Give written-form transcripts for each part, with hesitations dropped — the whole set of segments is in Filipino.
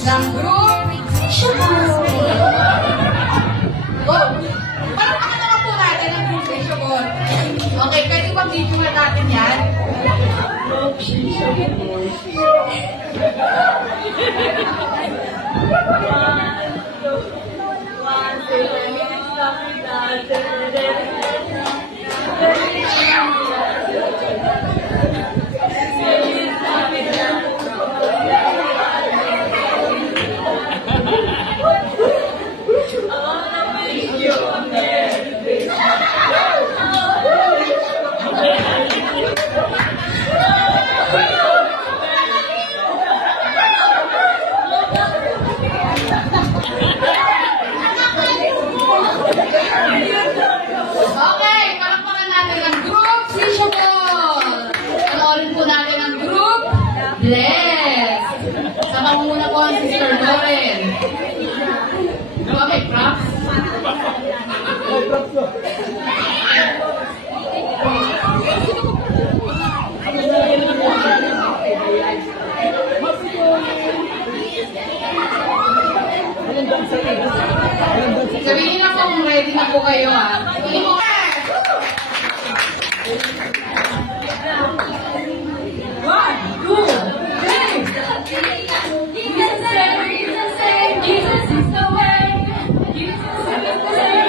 ng group Fishable. Oh, parang naman po natin ang group Fishable. Okay, pwede bang video na natin yan? Okay, palakpakan natin ang group Fishable. Panoorin po natin ang group Bless. Sa pangunguna po ang Sister Lauren. Okay, props. Sabihin na po kung ready na po kayo, ha. Sabihin mo, one, two, three. Jesus is the way. Jesus is the same.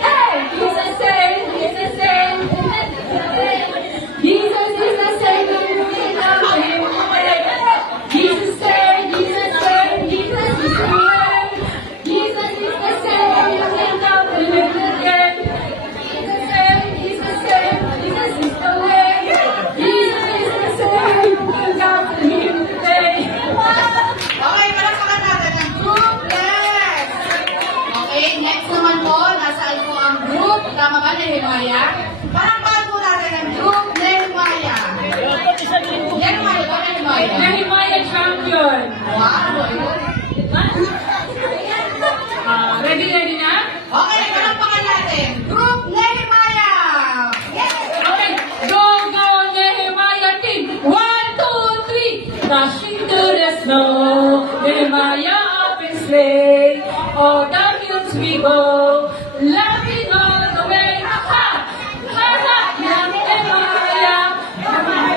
Hey, Jesus said, Jesus said. Jesus is the same. Jesus said, Jesus said, Jesus is the way. Jesus is the same. You can come to live again. Jesus said, Jesus said, Jesus is the way. Jesus is the same. You can come to live today. okay, palakpakan natin ang group Bless. Okay, next naman po, nasaan po ang group? Tama ba, Nehemiah? Palakpakan po natin ang group Nehemiah. Nehemiah ba, Nehemiah? Nehemiah champion. Wow, Ready na? okay, palakpakan natin. Group Nehemiah. Okay, go, go, Nehemiah team. 1, 2, 3. Dashing to the snow, Nehemiah up his sleigh. All down hills we go, laughing all the way. Ha ha, ha ha, young Nehemiah,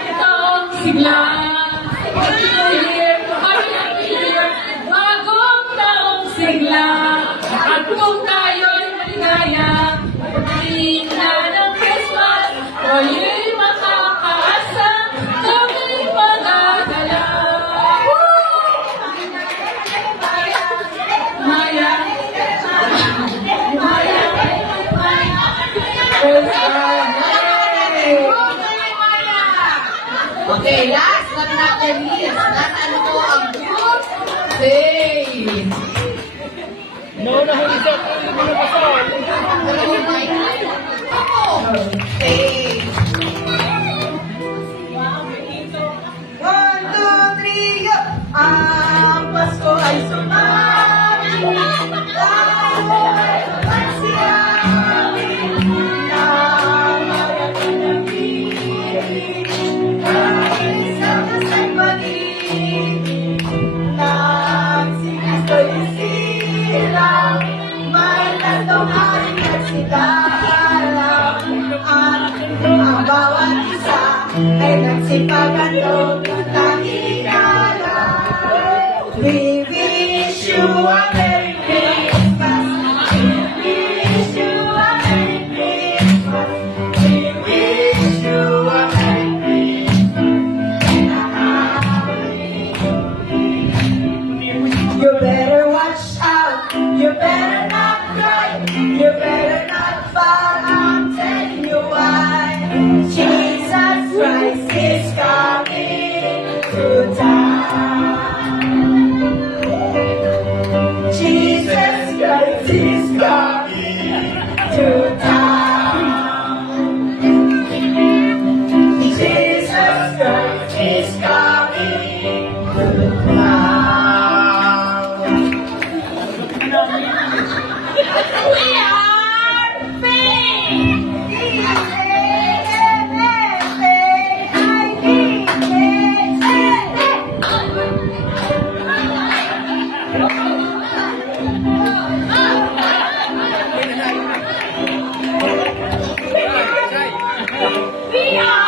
itong sigla. Happy New Year, Happy New Year, bagong taong sigla. At kung tayo'y maligaya, pagdating na ng Christmas, tayo'y makakaasa, tayo'y magagala. Maya, Maya, Group Nehemiah. Okay, last but not the least, nasaan po ang group Faith. Faith. 1, 2, 3, go! Ang Pasko ay sumami, tayo ay magsiyawi, namayagan ng piling, kahit sa masaybanig, nagsikistoy silang, may nagtunghaling nagsigalang, at ang bawat isa ay nagsipagan doon ng hingala. We wish you a Merry Christmas. We wish you a Merry Christmas. We wish you a Merry Christmas and a Happy New Year. You better watch out. You better not cry. You better not fall. I'm telling you why. Jesus Christ is coming to town. Jesus Christ is coming to town. Jesus Christ is coming to town. We are faith. We are